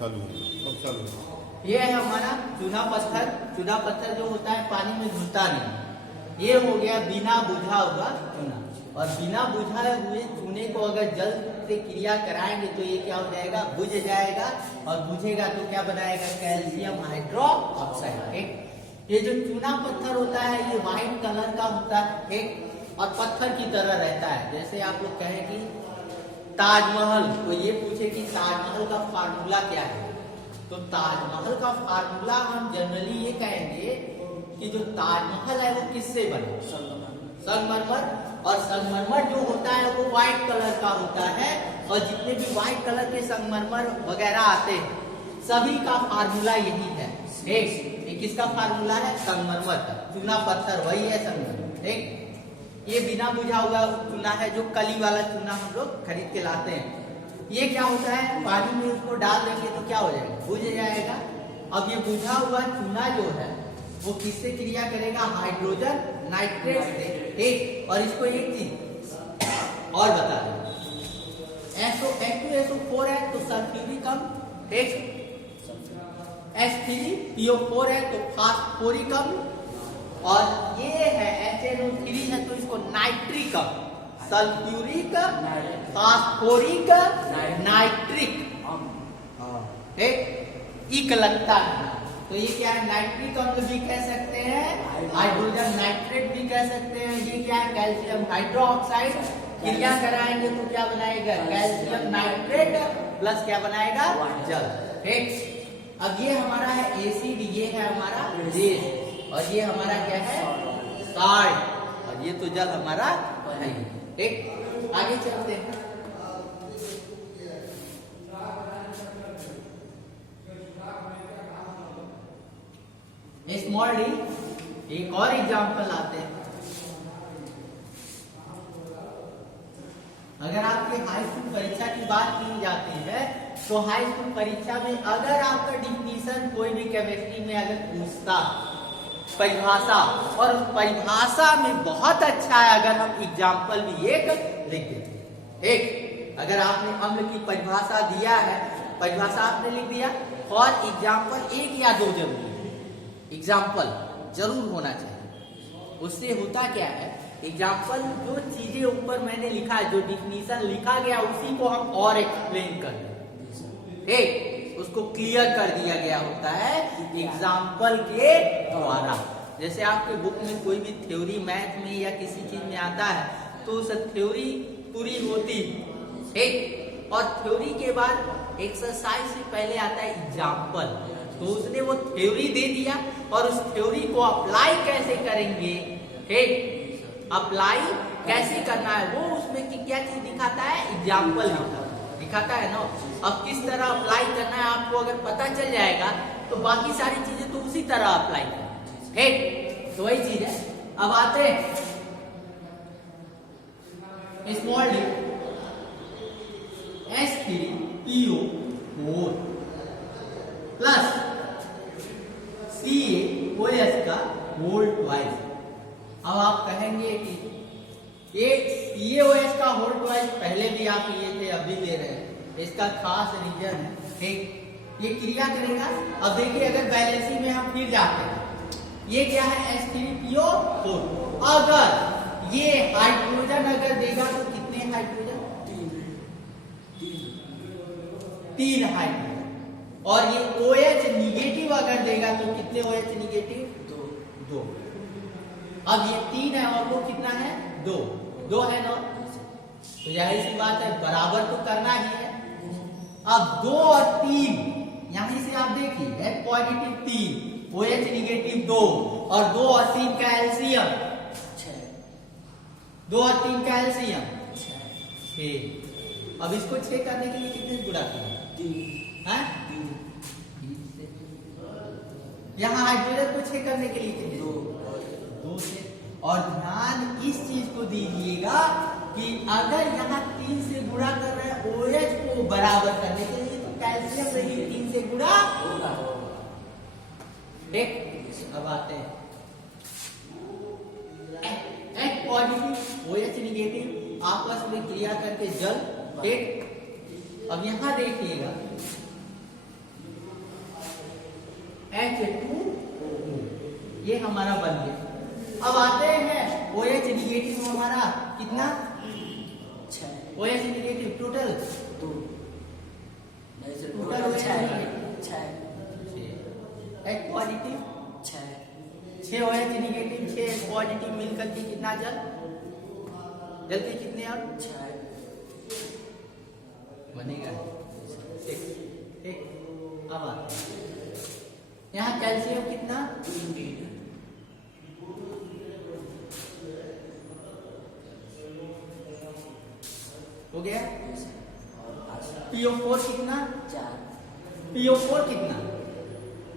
ये है हमारा चूना पत्थर। चूना पत्थर जो होता है पानी में घुलता नहीं। ये हो गया बिना बुझा हुआ चूना। और बिना बुझाए हुए चूने को अगर जल से क्रिया कराएंगे तो ये क्या हो जाएगा, बुझ जाएगा। और बुझेगा तो क्या बनाएगा, कैल्शियम हाइड्रोक्साइड। ठीक, ये जो चूना पत्थर होता है ये व्हाइट कलर का होता है। ठीक, और पत्थर की तरह रहता है। जैसे आप लोग कहें कि ताजमहल, तो ये पूछे कि ताजमहल का फार्मूला क्या है, तो ताजमहल का फार्मूला हम जनरली ये कहेंगे कि जो ताजमहल है वो किससे बना, संगमरमर। और संगमरमर जो होता है वो व्हाइट कलर का होता है। और जितने भी व्हाइट कलर के संगमरमर वगैरह आते हैं सभी का फार्मूला यही है। ये किसका फार्मूला है, संगमरमर का। चूना पत्थर वही है संगमरमर। ठीक, ये बिना बुझा हुआ चूना है, जो कली वाला चूना हम लोग खरीद के लाते हैं। ये क्या होता है, पानी में उसको डाल देंगे तो क्या हो जाएगा, बुझ जाएगा। अब ये बुझा हुआ चूना जो है वो किससे क्रिया करेगा, हाइड्रोजन नाइट्रेट से। ठीक, और इसको एक चीज और बता दें, H2SO4 है तो सल्फ्यूरिक अम्ल। ठीक, H3PO4 है तो फास्फोरिक अम्ल। और ये है HNO3 है तो इसको नाइट्रिक अम्ल, सल्फ्यूरिक, फास्फोरिक, नाइट्रिक। ठीक, इक लगता है तो ये क्या है, नाइट्रिक अम्ल भी कह सकते हैं, हाइड्रोजन नाइट्रेट भी कह सकते हैं। ये क्या है, कैल्शियम हाइड्रोक्साइड। क्रिया कराएंगे तो क्या बनाएगा, कैल्शियम नाइट्रेट प्लस क्या बनाएगा, जल। ठीक, अब ये हमारा है एसिड, ये है हमारा बेस, और ये हमारा क्या है, साल्ट, और ये तो जल हमारा है। ठीक, आगे चलते हैं। स्मॉल डी, एक और एग्जांपल आते हैं। अगर आपकी हाई स्कूल परीक्षा की बात की जाती है तो हाई स्कूल परीक्षा में अगर आपका डिफिनीशन कोई भी केमिस्ट्री में अगर पूछता परिभाषा, और परिभाषा में बहुत अच्छा है अगर हम एग्जाम्पल भी एक लिख देते। एक, अगर आपने अम्ल की परिभाषा दिया है, परिभाषा आपने लिख दिया, और एग्जाम्पल एक या दो जरूरी, एग्जाम्पल जरूर होना चाहिए। उससे होता क्या है, एग्जाम्पल जो चीजें ऊपर मैंने लिखा है, जो डिफिनीशन लिखा गया उसी को हम और एक्सप्लेन कर दें। ठीक, उसको क्लियर कर दिया गया होता है एग्जाम्पल के द्वारा। जैसे आपके बुक में कोई भी थ्योरी मैथ में या किसी चीज में आता है तो उस थ्योरी पूरी होती। ठीक, और थ्योरी के बाद एक्सरसाइज से पहले आता है एग्जाम्पल। तो उसने वो थ्योरी दे दिया और उस थ्योरी को अप्लाई कैसे करेंगे, ठीक, अप्लाई कैसे करना है वो उसमें क्या चीज दिखाता है, एग्जाम्पल दिखाता है ना। अब किस तरह अप्लाई करना है आपको अगर पता चल जाएगा तो बाकी सारी चीजें तो उसी तरह अप्लाई करना। ठीक, तो वही चीज है। अब आते हैं small D, H3PO4 plus CaOH का होल ट्वाइस। अब आप कहेंगे कि ये CaOH का होल ट्वाइस पहले भी आप लिए थे, अभी ले रहे हैं, इसका खास रीजन है। ठीक, ये क्रिया करेगा। अब देखिए अगर बैलेंसिंग में हम फिर जाते हैं, ये क्या है, H3PO4। अगर ये हाइड्रोजन अगर देगा तो कितने हाइड्रोजन, 3 हाइड्रोजन। और ये OH निगेटिव अगर देगा तो कितने OH निगेटिव, 2। अब ये 3 है और वो कितना है, 2 है ना, तो जाहिर सी बात है बराबर तो करना ही है। अब 2 और 3 यहीं से आप देखिए, H पॉजिटिव 3, OH निगेटिव 2, और 2 और 3 कैल्शियम, 2 और 3 कैल्शियम। ठीक, अब इसको 6 करने के लिए कितने गुणा करें, 3। यहाँ हाइड्रोजन को 6 करने के लिए कितने, 2 से। और ध्यान इस चीज को दीजिएगा कि अगर यहाँ 3 से गुणा कर रहे हैं OH को बराबर करने के लिए तो कैल्शियम भी 3 से गुणा होगा। ठीक, अब आते हैं H पॉजिटिव OH निगेटिव आपस में क्रिया करके जल। ठीक, अब यहाँ देखिएगा H2O, ये हमारा बन गया। अब आते हैं OH निगेटिव हमारा कितना, 6 OH negative total 2 total 6 H positive 6 OH negative 6 H positive मिलकर के कितना जल के कितने और 6 बनेगा 6। ठीक, अब आते हैं यहाँ कैल्शियम कितना, 3 हो गया। और PO4 कितना, 4 PO4 कितना,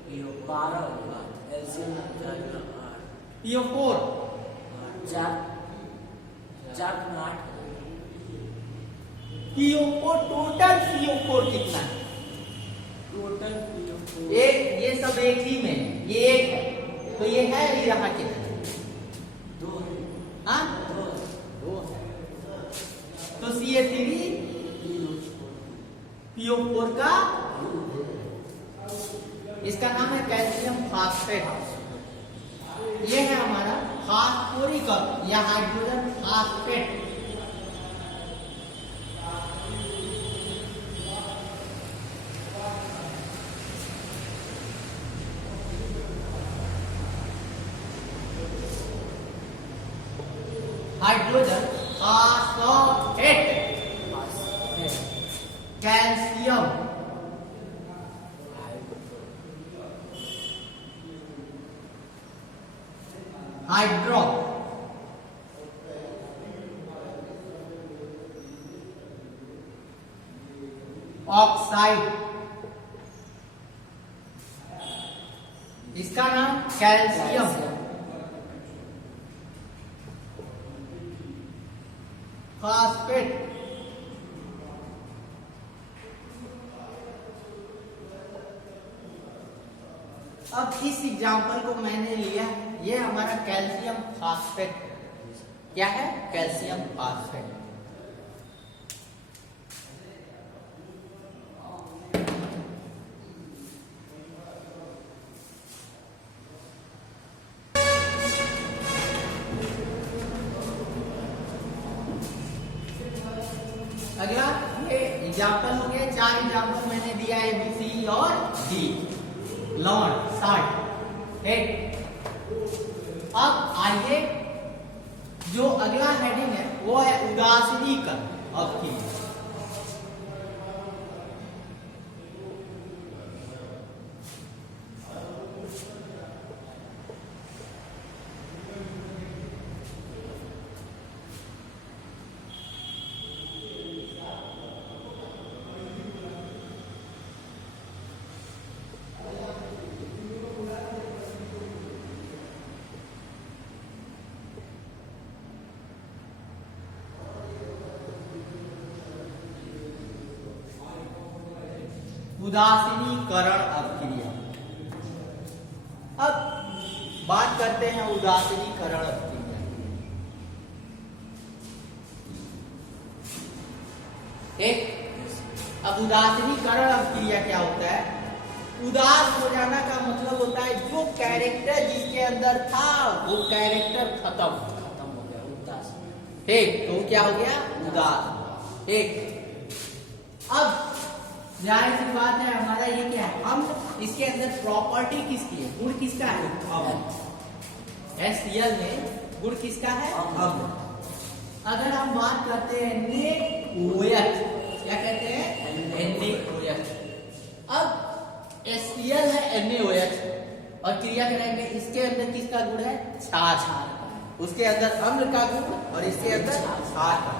PO 12 होगा, LCM 8 PO4 4 4 8 PO4 total PO4 कितना है, टोटल PO4 एक, ये सब एक ही में है, ये एक है, तो ये है ही रहा कितना, 2 हाँ 2 है, तो CH3 PO4 का इसका नाम है कैल्शियम फास्फेट। ये है हमारा फास्फोरिक या hydrogen phosphate. Hydrogen phosphate calcium hydro oxide, इसका नाम कैल्शियम फास्फेट। अब इस एग्जांपल को मैंने लिया, ये हमारा कैल्शियम फास्फेट, क्या है कैल्शियम फास्फेट। अगला ये एग्जांपल हो गए, 4 एग्जांपल मैंने दिया है ABC और D, लॉन्ड शार्ट हेड। अब आइए जो अगला हेडिंग है वो है उदासीनीकरण ऑफ हीट। उदासीनीकरण अभिक्रिया। अब बात करते हैं उदासीनीकरण अभिक्रिया। एक, अब उदासीनीकरण अभिक्रिया क्या होता है? उदास हो जाना का मतलब होता है जो कैरेक्टर जिसके अंदर था वो कैरेक्टर खत्म हो गया, उदास। ठीक, तो क्या हो गया उदास। एक, अब जाहिर सी बात है हमारा ये क्या है, हम इसके अंदर प्रॉपर्टी किसकी है, गुण किसका है अम्ल। HCl में गुण किसका है अम्ल। अगर हम बात करते हैं NaOH, क्या कहते हैं NaOH। अब HCl है NaOH और क्रिया करेंगे, इसके अंदर किसका गुण है क्षार, उसके अंदर अम्ल का गुण और इसके अंदर क्षार का।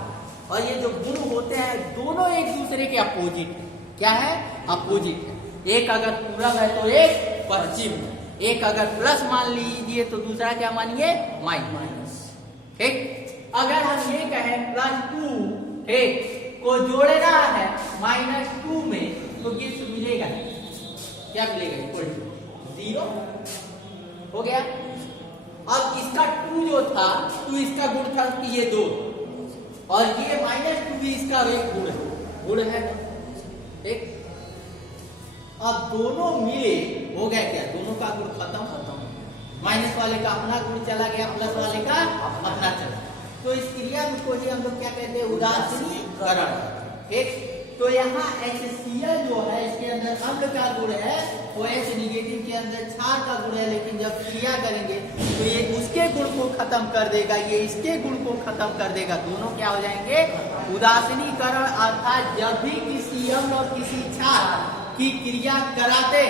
और ये जो गुण होते हैं दोनों एक दूसरे के अपोजिट, क्या है अपोजिट है। एक अगर पूरब है तो एक पश्चिम, एक अगर प्लस मान लीजिए तो दूसरा क्या मानिए माइनस। ठीक, अगर हम ये कहें +2 ठीक को जोड़ना है -2 में तो ये मिलेगा, क्या मिलेगा इक्वल टू 0 हो गया। अब इसका 2 जो था तो इसका गुण था कि ये 2 और ये -2 भी इसका एक गुण है ठीक। अब दोनों मिले हो गया क्या, दोनों का गुण खत्म। माइनस वाले का अपना गुण चला गया, प्लस वाले का अपना चला। तो इस क्रिया को ही हम लोग क्या कहते हैं, उदासीनीकरण। ठीक, तो यहाँ HCl जो है इसके अंदर अम्ल का गुण है, वो H निगेटिव के अंदर क्षार का गुण है, लेकिन जब क्रिया करेंगे तो ये उसके गुण को खत्म कर देगा, ये इसके गुण को खत्म कर देगा, दोनों क्या हो जाएंगे, उदासीनीकरण। अर्थात जब भी किसी अम्ल और किसी क्षार की क्रिया कराते,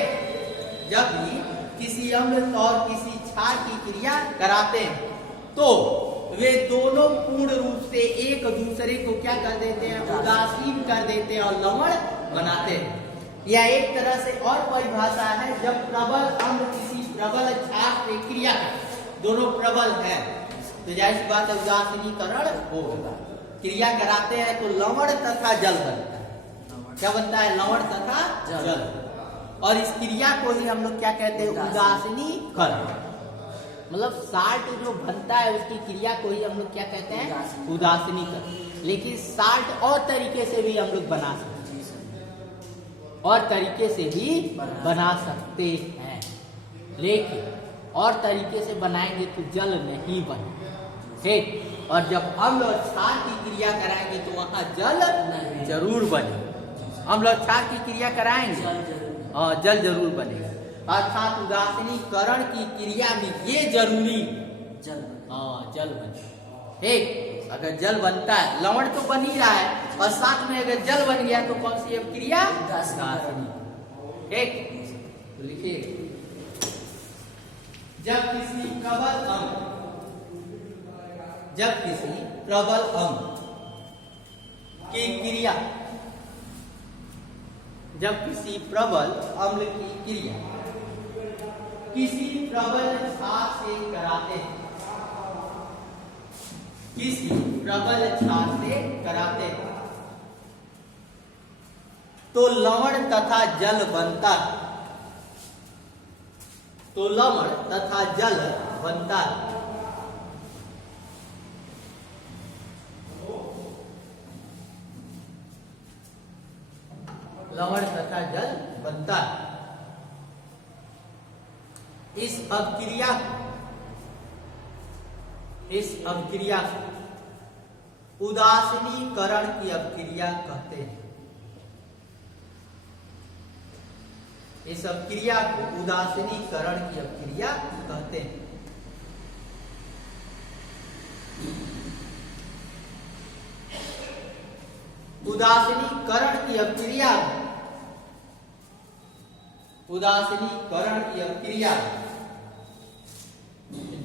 जब भी किसी अम्ल और किसी क्षार की क्रिया कराते हैं तो वे दोनों पूर्ण रूप से एक दूसरे को क्या कर देते हैं, उदासीन कर देते हैं और लवण बनाते हैं। यह एक तरह से और परिभाषा है, जब प्रबल अम्ल किसी प्रबल क्षार से क्रिया करे, दोनों प्रबल है तो जाहिर सी बात है उदासीनीकरण होगा। क्रिया कराते हैं तो लवण तथा जल बनता है। क्या बनता है, लवण तथा जल। और इस क्रिया को ही हम लोग क्या कहते हैं, उदासीनीकरण। मतलब साल्ट जो बनता है उसकी क्रिया को ही हम लोग क्या कहते हैं, उदासीनीकरण। लेकिन साल्ट और तरीके से भी हम लोग बना सकते हैं, और तरीके से भी बना सकते हैं, लेकिन और तरीके से बनाएंगे तो जल नहीं बने। ठीक, और जब अम्ल और क्षार की क्रिया कराएंगे तो वहां जल जरूर बने। अम्ल और क्षार की क्रिया कराएंगे और जल जरूर बनेगा। अर्थात उदासीनीकरण की क्रिया में ये जरूरी जल बने। ठीक, अगर जल बनता है, लवण तो बन ही रहा है और साथ में अगर जल बन गया तो कौन सी अब क्रिया, उदासीनी। ठीक, तो लिखिए, जब किसी प्रबल अम्ल की क्रिया, जब किसी प्रबल अम्ल की क्रिया किसी प्रबल क्षार से कराते हैं, किसी प्रबल क्षार से कराते हैं तो लवण तथा जल बनता है, तो लवण तथा जल बनता है। लवण तथा जल बनता है। इस अभिक्रिया को उदासीनीकरण की अभिक्रिया कहते हैं। इस अभिक्रिया को उदासीनीकरण की अभिक्रिया कहते हैं। उदासीनीकरण की अभिक्रिया, उदासीनीकरण की अभिक्रिया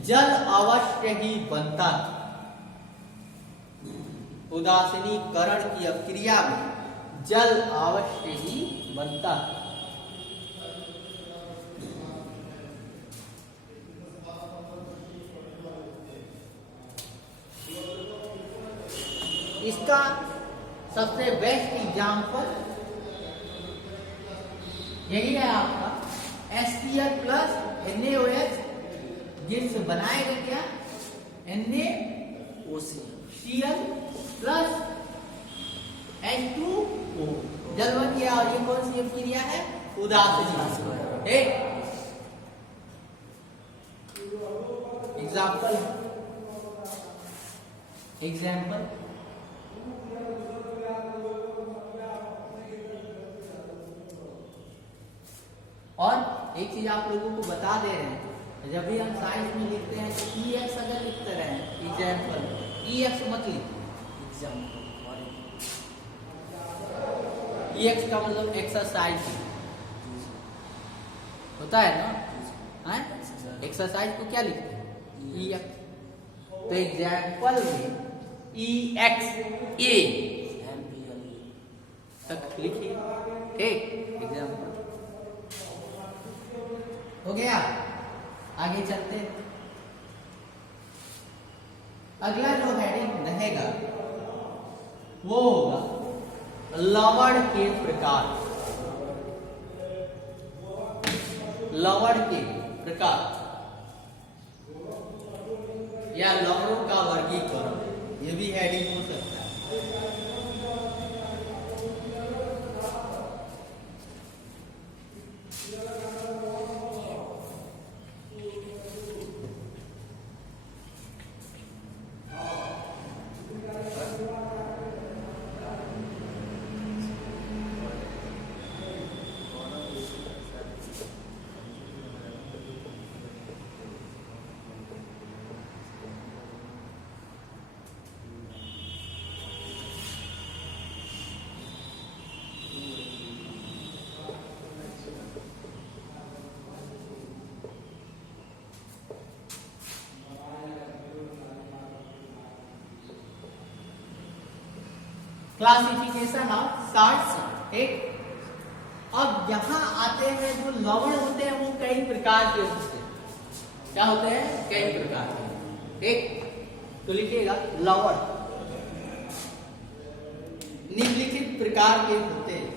जल अवश्य ही बनता है। उदासीनीकरण की अभिक्रिया में जल अवश्य ही बनता है। इसका सबसे बेस्ट एग्जाम्पल यही है आपका HCl प्लस NaOH, जिनसे बनाएगा क्या, NaCl प्लस H2O, जल बन गया। और ये कौन सी क्रिया है, उदासीनीकरण। एग्जाम्पल और एक चीज आप लोगों को बता दे रहे हैं, जब भी हम साइंस में लिखते हैं तो EX अगर लिखते रहे, एग्जाम्पल EX मत लिखिए। EX का मतलब एक्सरसाइज होता है ना, एक्सरसाइज को क्या लिखते हैं, EX। तो एग्जाम्पल में EX A तक लिखिए। ठीक, एग्जाम्पल हो गया। आगे चलते, अगला जो हेडिंग रहेगा वो होगा लवण के प्रकार। लवण के प्रकार या लवणों का वर्गीकरण, ये भी हेडिंग हो सकता है। Classification of salt. ठीक, अब यहाँ आते हैं जो लवण होते हैं वो कई प्रकार के होते हैं। क्या होते हैं? कई प्रकार के। ठीक, तो लिखिएगा लवण निम्नलिखित प्रकार के होते हैं।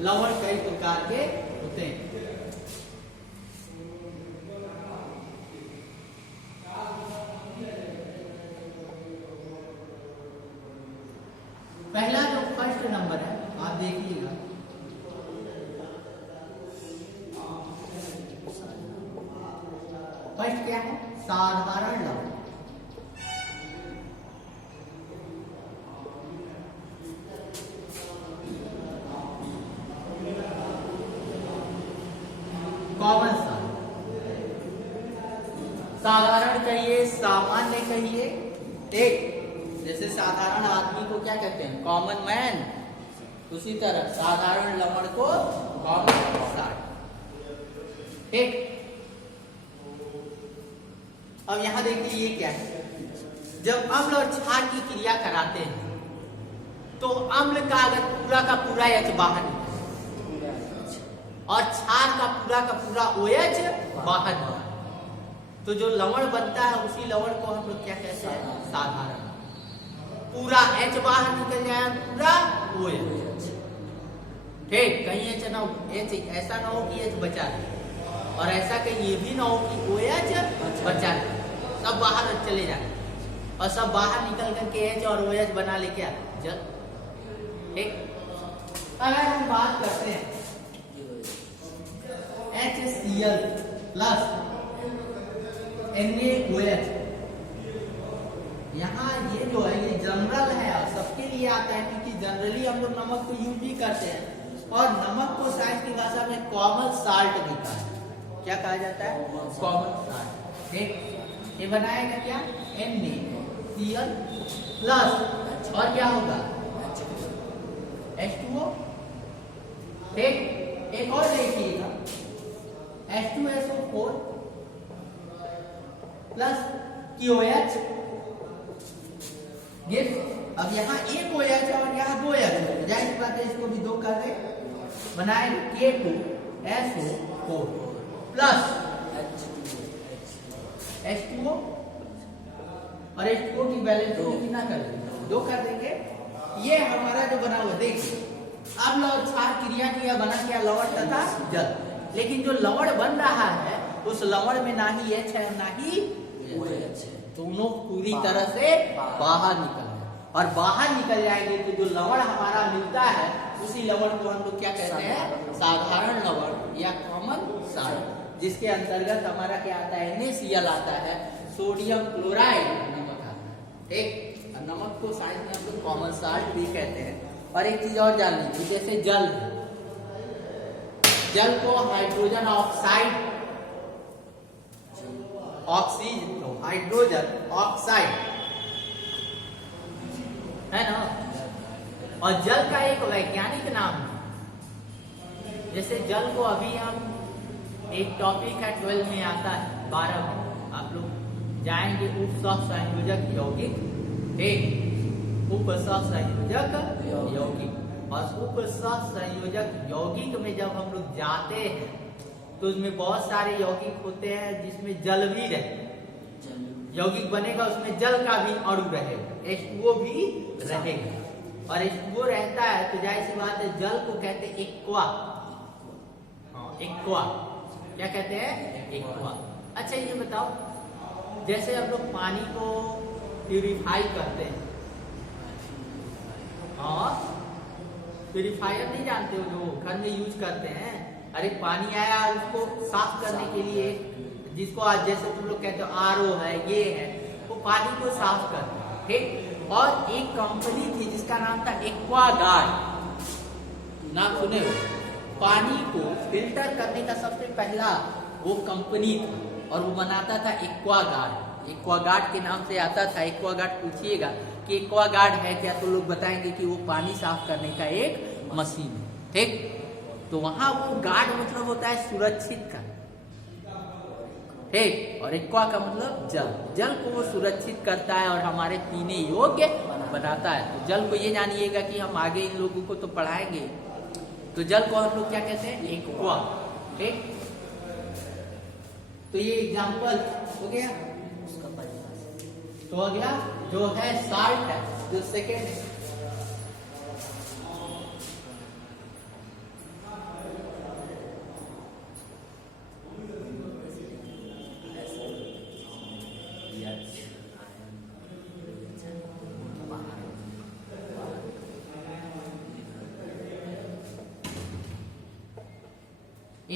लवण कई प्रकार के होते हैं। पहला जो फर्स्ट नंबर है आप देखिएगा, फर्स्ट क्या है? साधारण लवण। कॉमन सॉल्ट, साधारण कहिए, सामान्य कहिए। एक जैसे साधारण आदमी को क्या कहते हैं? Common man. उसी तरह साधारण लवण को कॉमन सॉल्ट। ठीक, अब यहां देखिए ये क्या है? जब अम्ल और क्षार की क्रिया कराते हैं तो अम्ल का अगर पूरा का पूरा एच बाहर निकले और क्षार का पूरा OH बाहर निकले तो जो लवण बनता है उसी लवण को हम लोग क्या कहते हैं? साधारण। पूरा H बाहर निकल जाए, पूरा OH। ठीक, कहीं H ना हो, H ऐसा ना हो कि H बचा रहे और ऐसा कहीं ये भी ना हो कि OH बचा रहे, सब बाहर चले जाए और सब बाहर निकल करके H और OH बना ले क्या? जल। ठीक, अगर हम बात करते हैं HCl प्लस NaOH, यहाँ ये जो है ये जनरल है और सबके लिए आता है क्योंकि जनरली हम लोग नमक को यूज भी करते हैं और नमक को साइंस की भाषा में कॉमन साल्ट भी कहा है। क्या कहा जाता है? Common salt. ठीक, ये बनाएगा क्या? NaCl प्लस और क्या होगा? H2O। ठीक, एक और देखिएगा H2SO4 प्लस QOH। ये अब यहाँ एक OH और यहाँ दो OH, जाहिर बात है इसको भी दो कर दे, बनाएंगे K2SO4 प्लस H2O और H2O की वैलेंस कितना कर देंगे? दो कर देंगे। ये हमारा जो बना हुआ देखिए, अब और क्षार क्रिया किया, बना क्या? लवण तथा जल। लेकिन जो लवण बन रहा है उस लवण में ना ही H है ना ही OH है, दोनों पूरी तरह से बाहर निकल जाए और बाहर निकल जाएंगे तो जो लवण हमारा मिलता है उसी लवण को हम लोग क्या कहते हैं? साधारण लवण या कॉमन साल्ट, जिसके अंतर्गत हमारा क्या आता है? NaCl आता है, सोडियम क्लोराइड नमक आता है। ठीक, नमक को साइंस में हम लोग कॉमन साल्ट भी कहते हैं। और एक चीज और जान लीजिए, जैसे जल, जल को हाइड्रोजन ऑक्साइड, ऑक्सीजन तो हाइड्रोजन ऑक्साइड है ना, और जल का एक वैज्ञानिक नाम है। जैसे जल को अभी हम एक टॉपिक है 12 में आता है, 12 में आप लोग जाएंगे, उपसहसंयोजक यौगिक। उपसहसंयोजक यौगिक, और उपसहसंयोजक यौगिक में जब हम लोग जाते हैं तो उसमें बहुत सारे यौगिक होते हैं जिसमें जल भी रहे, यौगिक बनेगा उसमें जल का भी अणु रहेगा, H2O भी रहेगा। और H2O रहता है तो जाहिर सी बात है जल को कहते हैं एक्वा। एक्वा क्या कहते हैं? एक्वा। अच्छा ये बताओ, जैसे हम लोग पानी को प्यूरिफाई करते हैं, हाँ प्यूरिफायर नहीं जानते हो जो घर में यूज करते हैं? अरे पानी आया उसको साफ करने के लिए, जिसको आज जैसे तुम लोग कहते हो RO है, ये है, वो पानी को साफ करते हैं। ठीक, और एक कंपनी थी जिसका नाम था एक्वागार्ड, नाम सुने हो? पानी को फिल्टर करने का सबसे पहला वो कंपनी था और वो बनाता था एक्वागार्ड। एक्वागार्ड के नाम से आता था। एक्वागार्ड पूछिएगा कि एक्वागार्ड है क्या, तो लोग बताएंगे कि वो पानी साफ करने का एक मशीन है। ठीक, तो वहां वो गार्ड मतलब होता है सुरक्षित का। ठीक, और एक्वा का मतलब जल। जल को वो सुरक्षित करता है और हमारे पीने योग्य बनाता है। तो जल को ये जानिएगा कि हम आगे इन लोगों को तो पढ़ाएंगे। तो जल को हम लोग क्या कहते हैं? एक्वा। ठीक, तो ये एग्जांपल हो गया। उसका परिभाषा। तो अगला जो है साल्ट है, जो सेकेंड है।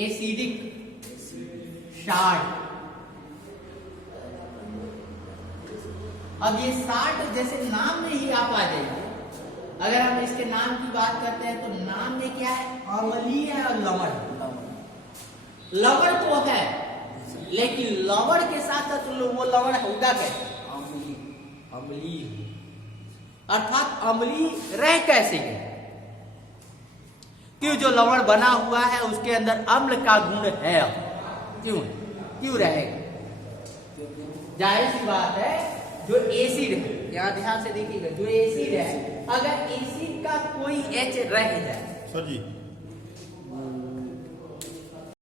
एसिडिक, क्षार। अब ये 60 जैसे नाम में ही आप आ जाइए। अगर हम इसके नाम की बात करते हैं तो नाम में क्या है? अम्लीय है और लवण। लवण तो है, लेकिन लवण के साथ साथ वो लवण होगा कैसे? अम्लीय। अर्थात अम्लीय रह कैसे गए? क्यों? जो लवण बना हुआ है उसके अंदर अम्ल का गुण है। क्यों रहेगा? जाहिर सी बात है, जो एसिड है, यहाँ ध्यान से देखिएगा, जो एसिड है, अगर एसिड का कोई H रह जाए सर जी